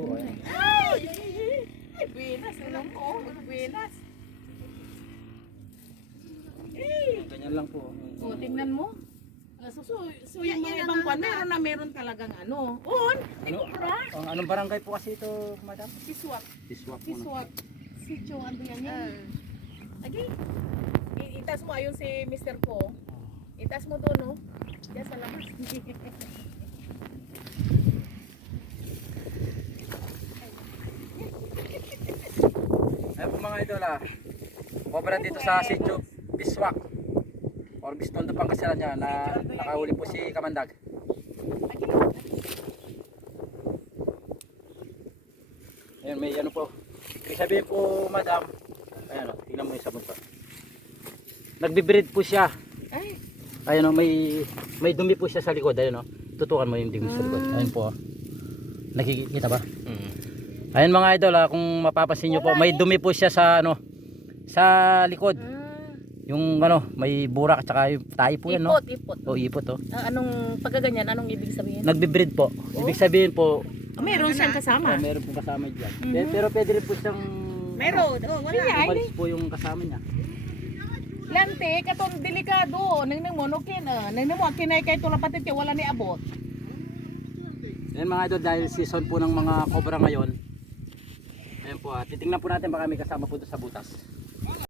po. Ayan. Ay! Ay, Venus, alam mo, Venus. Ganyan lang po. O, tingnan mo. Ah, So, so, so yung mga ibang kwan, meron na meron talagang ano. On, Ano, ang anong barangay po kasi ito, madam? si Swap. Siswak po. Si no? Swap. Si Joe, ano yan yan? Lagi. I- Itas mo ayon si Mr. Po. Itas mo doon, no? Diyan sa labas. Ayun po mga idol ah. Cobra dito sa Sitio Biswak. Or Bistondo Pangasinan niya na nakahuli po si Kamandag. Ayun, may ano po. Ibig sabihin po, madam. Ayan o, tingnan mo yung sabon pa. Nagbe-breed po siya. Ay, Ayun o, may, may dumi po siya sa likod. Ayun o, tutukan mo yung dumi sa likod. Ayun po. oh. Nakikita ba? Ayun mga idol ah, kung mapapansin nyo po, may dumi po siya sa ano, sa likod. ah, Yung ano, may burak at saka yung tayo po yan, no? ipot, ipot. O ipot, oh. Ah, anong pagkaganyan, anong ibig sabihin? Nagbe-breed po. Ibig sabihin po, Ah, meron siyang oh, kasama. meron po kasama diyan. Mhm. Pero pwede rin po siyang Meron, oh, wala. Ano, umalis po yung kasama niya. Lante, katong delikado. Nang nang mo, no kin, ah. Nang nang mo, kinay kay tulapatit kay wala ni abot. Ayan mga idol, dahil season po ng mga cobra ngayon. Ayan po, ah, titingnan po natin baka may kasama po sa butas.